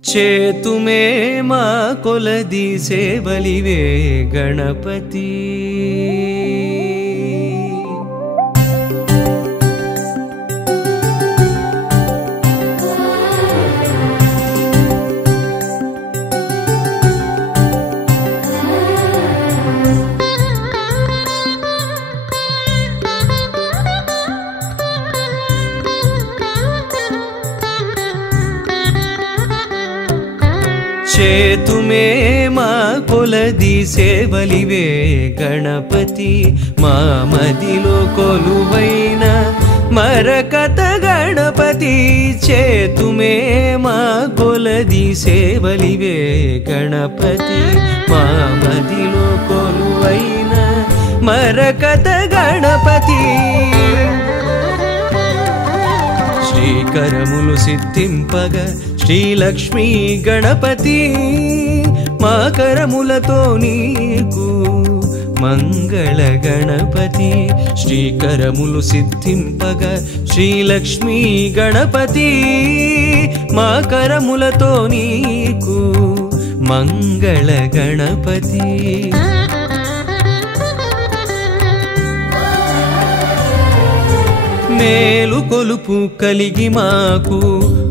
చేతుమే మా కొలది సేవలివే గణపతి చేతుమే మా కొలది సేవలివే గణపతి మా మదిలో కొలువైన మరకత గణపతి చేతుమే మా కొలది సేవలివే గణపతి మా మదిలో కొలువైన మరకత గణపతి శ్రీకరములు సిద్ధింపగ శ్రీలక్ష్మీ గణపతి మా కరములతో నీకు మంగళ గణపతి శ్రీకరములు సిద్ధింపగ శ్రీలక్ష్మీ గణపతి మా కరములతో నీకు మంగళ గణపతి మేలు కొలుపు కలిగి మాకు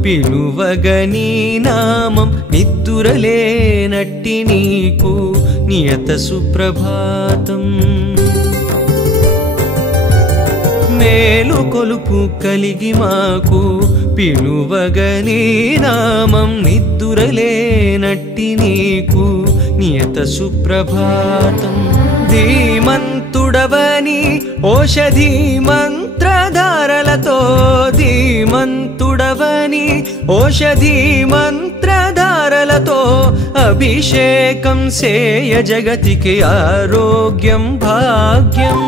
పిలువగని నామం నిద్దురలేనట్టి నీకు నియత సుప్రభాతం మేలు కొలుపు కలిగి మాకు పిలువగని నామం నిద్దురలేనట్టి నీకు నియత సుప్రభాతం ధీమంతుడవని ఓషధి మంత్రధారలతో ధీమంతుడవని ఓషధి మంత్రధారలతో అభిషేకం సేయ జగతికి ఆరోగ్యం భాగ్యం